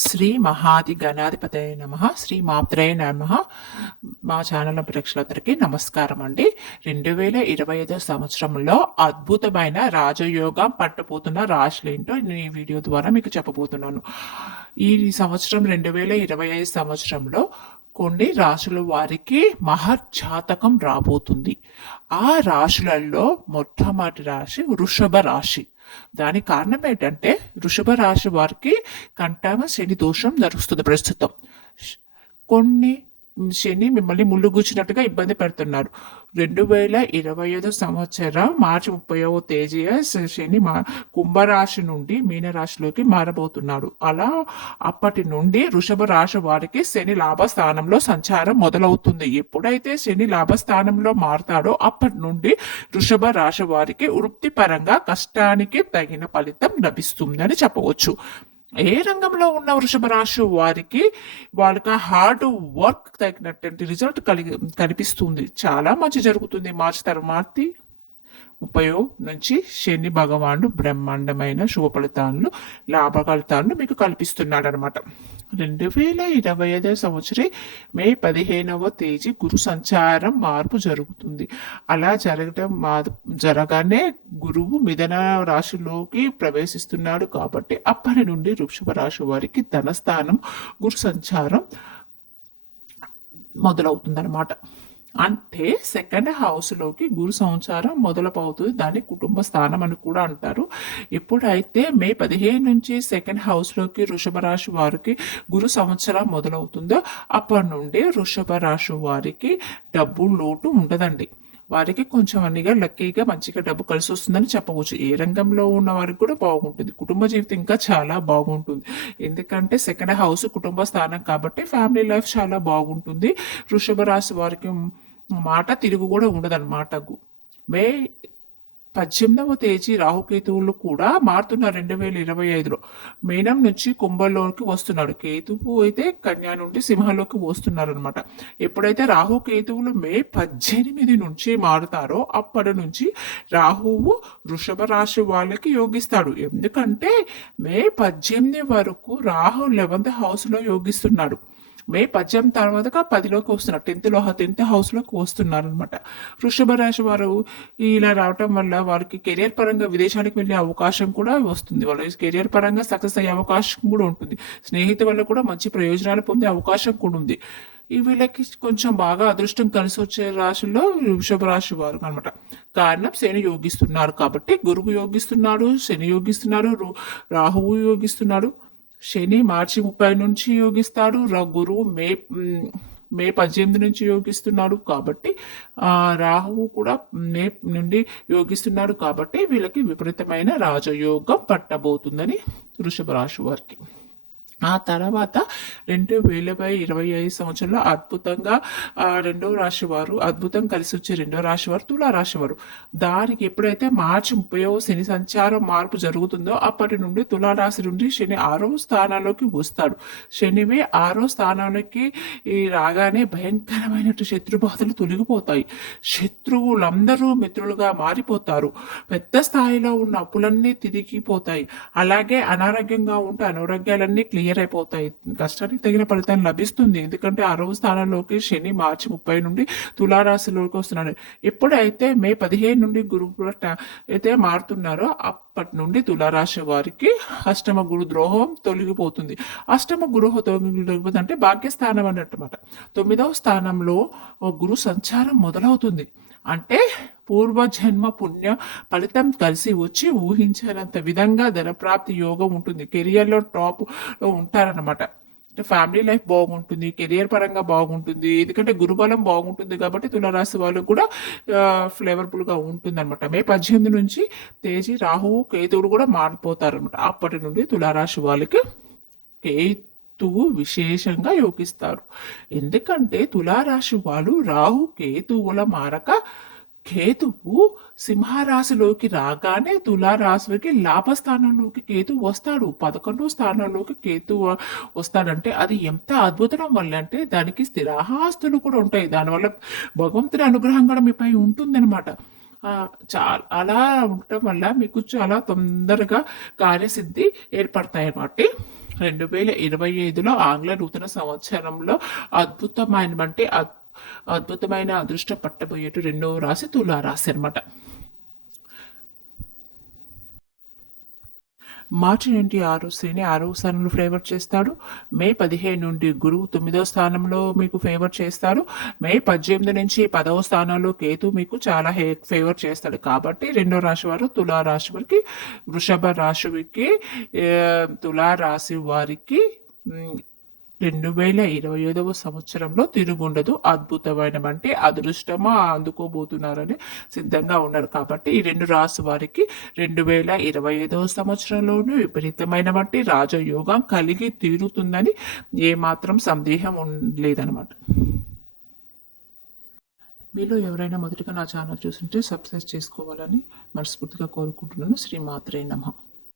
శ్రీ మహాది గణాధిపతయ నమ శ్రీ మాత్రయ నమ. మా ఛానల్ ప్రేక్షకులందరికీ నమస్కారం అండి. రెండు వేల ఇరవై ఐదో సంవత్సరంలో అద్భుతమైన రాజయోగం పట్టుపోతున్న రాశులేంటో నేను ఈ వీడియో ద్వారా మీకు చెప్పబోతున్నాను. ఈ సంవత్సరం రెండు వేల ఇరవై ఐదు సంవత్సరంలో కొన్ని రాశుల వారికి మహర్జాతకం రాబోతుంది. ఆ రాశులలో మొట్టమొదటి రాశి వృషభ రాశి. దానికి కారణం ఏంటంటే వృషభ రాశి వారికి కంటామ శని దోషం జరుగుతుంది ప్రస్తుతం. కొన్ని శని మిమ్మల్ని ముళ్ళు గుచ్చినట్టుగా ఇబ్బంది పెడుతున్నారు. రెండు వేల ఇరవై ఐదు సంవత్సరం మార్చి ముప్పైవ తేజీ శని మా కుంభరాశి నుండి మీనరాశిలోకి మారబోతున్నాడు అలా అప్పటి నుండి వృషభ రాశి వారికి శని లాభస్థానంలో సంచారం మొదలవుతుంది. ఎప్పుడైతే శని లాభస్థానంలో మారుతాడో అప్పటి నుండి వృషభ రాశి వారికి వృత్తిపరంగా కష్టానికి తగిన ఫలితం లభిస్తుందని చెప్పవచ్చు. ఏ రంగంలో ఉన్న వృషభ రాశి వారికి వాళ్ళకి హార్డ్ వర్క్ తగినటువంటి రిజల్ట్ కలిగి కనిపిస్తుంది. చాలా మంచి జరుగుతుంది. మార్చి తర్వాత ఉపయోగం నుంచి శని భగవానుడు బ్రహ్మాండమైన శుభ ఫలితాలను లాభ ఫలితాలను మీకు కల్పిస్తున్నాడు అనమాట రెండు వేల ఇరవై ఐదవ సంవత్సరం మే పదిహేనవ తేదీ గురు సంచారం మార్పు జరుగుతుంది. అలా జరగడం మా జరగానే గురువు మిథన రాశిలోకి ప్రవేశిస్తున్నాడు కాబట్టి అప్పటి నుండి వృషభ రాశి వారికి ధనస్థానం గురు సంచారం మొదలవుతుందన్నమాట. అంటే సెకండ్ హౌస్లోకి గురు సంచారం మొదలవుతుంది దాన్ని కుటుంబ స్థానం అని కూడా అంటారు. ఎప్పుడైతే మే పదిహేను నుంచి సెకండ్ హౌస్లోకి వృషభ రాశి వారికి గురు సంవత్సరం మొదలవుతుందో అప్పటి నుండి వృషభ రాశి వారికి డబ్బు లోటు ఉండదండి. వారికి కొంచెం అన్నిగా లక్కీగా మంచిగా డబ్బు కలిసి వస్తుందని చెప్పవచ్చు. ఏ రంగంలో ఉన్న వారికి కూడా బాగుంటుంది. కుటుంబ జీవితం ఇంకా చాలా బాగుంటుంది. ఎందుకంటే సెకండ్ హౌస్ కుటుంబ స్థానం కాబట్టి ఫ్యామిలీ లైఫ్ చాలా బాగుంటుంది. వృషభ రాశి వారికి మాట తిరుగు కూడా ఉండదన్నమాట. మే పద్దెనిమిదవ తేదీ రాహుకేతువులు కూడా మారుతున్నారు రెండు వేల ఇరవై ఐదులో. మీనం నుంచి కుంభంలోకి వస్తున్నాడు. కేతువు అయితే కన్యా నుండి సింహంలోకి వస్తున్నారు అనమాట ఎప్పుడైతే రాహుకేతువులు మే పద్దెనిమిది నుంచి మారుతారో అప్పటి నుంచి రాహువు వృషభ రాశి వాళ్ళకి యోగిస్తాడు. ఎందుకంటే మే పద్దెనిమిది వరకు రాహు లెవెంత్ హౌస్లో యోగిస్తున్నాడు. మే పద్దెనిమిది తర్వాత పదిలోకి వస్తున్నారు. టెన్త్లో టెన్త్ హౌస్లోకి వస్తున్నారు అనమాట వృషభ రాశి వారు ఇలా రావటం వల్ల వారికి కెరియర్ పరంగా విదేశానికి వెళ్ళే అవకాశం కూడా వస్తుంది. వాళ్ళ కెరియర్ పరంగా సక్సెస్ అయ్యే అవకాశం కూడా ఉంటుంది. స్నేహితు వల్ల కూడా మంచి ప్రయోజనాలు పొందే అవకాశం కూడా ఉంది. ఈ వీళ్ళకి కొంచెం బాగా అదృష్టం కలిసి వచ్చే రాశుల్లో వృషభ రాశి వారు అనమాట కారణం శని యోగిస్తున్నారు కాబట్టి గురువు యోగిస్తున్నాడు శని యోగిస్తున్నారు రాహువు యోగిస్తున్నాడు. శని మార్చి ముప్పై నుంచి యోగిస్తాడు. గురువు మే మే పద్దెనిమిది నుంచి యోగిస్తున్నాడు కాబట్టి రాహువు కూడా మే నుండి యోగిస్తున్నాడు కాబట్టి వీళ్ళకి విపరీతమైన రాజయోగం పట్టబోతుందని వృషభ రాశి వారికి. ఆ తర్వాత రెండు వేల ఇరవై ఐదు సంవత్సరంలో అద్భుతంగా రెండో రాశి వారు అద్భుతం కలిసి వచ్చే రెండో రాశి వారు తులారాశి వారు. దానికి ఎప్పుడైతే మార్చి ముప్పై శని సంచారం మార్పు జరుగుతుందో అప్పటి నుండి తులారాశి నుండి శని ఆరో స్థానంలోకి వస్తాడు. శనివే ఆరో స్థానంలోకి రాగానే భయంకరమైన శత్రుబాధలు తొలగిపోతాయి. శత్రువులందరూ మిత్రులుగా మారిపోతారు. పెద్ద స్థాయిలో ఉన్న అప్పులన్నీ తిరిగిపోతాయి. అలాగే అనారోగ్యంగా ఉంటే అనారోగ్యాలన్నీ క్లియర్ క్లియర్ అయిపోతాయి కష్టానికి తగిన ఫలితం లభిస్తుంది. ఎందుకంటే ఆరవ స్థానంలోకి శని మార్చి ముప్పై నుండి తులారాశిలోకి వస్తున్నాడు. ఎప్పుడైతే మే పదిహేను నుండి గురువు అయితే మారుతున్నారో అప్పటి నుండి తులారాశి వారికి అష్టమ గురు ద్రోహం తొలగిపోతుంది. అష్టమ గురుహ తొలగిపోతుంది అంటే భాగ్యస్థానం అన్నమాట తొమ్మిదవ స్థానంలో గురు సంచారం మొదలవుతుంది. అంటే పూర్వజన్మ పుణ్య ఫలితం కలిసి వచ్చి ఊహించినంత విధంగా ధనప్రాప్తి యోగం ఉంటుంది. కెరియర్లో టాప్ ఉంటారనమాట అంటే ఫ్యామిలీ లైఫ్ బాగుంటుంది కెరియర్ పరంగా బాగుంటుంది ఎందుకంటే గురుబలం బాగుంటుంది కాబట్టి తులరాశి వాళ్ళకు కూడా ఫ్లేవర్ఫుల్గా ఉంటుంది అనమాట మే పద్దెనిమిది నుంచి తేజీ రాహువు కేతువులు కూడా మారిపోతారనమాట అప్పటి నుండి తులారాశి వాళ్ళకి కేతువు విశేషంగా యోగిస్తారు. ఎందుకంటే తులారాశి వాళ్ళు రాహు కేతువుల మారక కేతువు సింహరాశిలోకి రాగానే తులారాశిలోకి లాభస్థానంలోకి కేతు వస్తాడు. పదకొండో స్థానంలోకి కేతు వస్తాడంటే అది ఎంత అద్భుతం వల్ల అంటే దానికి స్థిరాహాస్తులు కూడా ఉంటాయి. దానివల్ల భగవంతుని అనుగ్రహం కూడా మీపై ఉంటుందన్నమాట. చాలా అలా ఉండటం వల్ల మీకు చాలా తొందరగా కార్యసిద్ధి ఏర్పడతాయి అన్నమాట రెండు వేల ఇరవై ఐదులో ఆంగ్ల నూతన సంవత్సరంలో అద్భుతమైనటువంటి అంటే అద్భుతమైన అదృష్టం పట్టబోయేటు రెండవ రాశి తులా రాశి అనమాట మార్చి నుండి ఆరో శని ఆరో స్థానంలో ఫేవర్ చేస్తాడు. మే పదిహేను నుండి గురువు తొమ్మిదో స్థానంలో మీకు ఫేవర్ చేస్తాడు. మే పద్దెనిమిది నుంచి పదవ స్థానంలో కేతు మీకు చాలా హే ఫేవర్ చేస్తాడు. కాబట్టి రెండో రాశి వారు తులా రాశి వారికి వృషభ రాశికి తులా రాశి వారికి రెండు వేల ఇరవై ఐదవ సంవత్సరంలో తిరుగుండదు. అద్భుతమైన అంటే అదృష్టమా? అందుకోబోతున్నారని సిద్ధంగా ఉన్నారు. కాబట్టి ఈ రెండు రాశి వారికి రెండు వేల ఇరవై ఐదవ సంవత్సరంలోనూ విపరీతమైన వంటి రాజయోగం కలిగి తీరుతుందని ఏమాత్రం సందేహం లేదనమాట మీలో ఎవరైనా మొదటిగా నా ఛానల్ చూస్తుంటే సబ్స్క్రైబ్ చేసుకోవాలని మనస్ఫూర్తిగా కోరుకుంటున్నాను. శ్రీ మాత్రే నమః.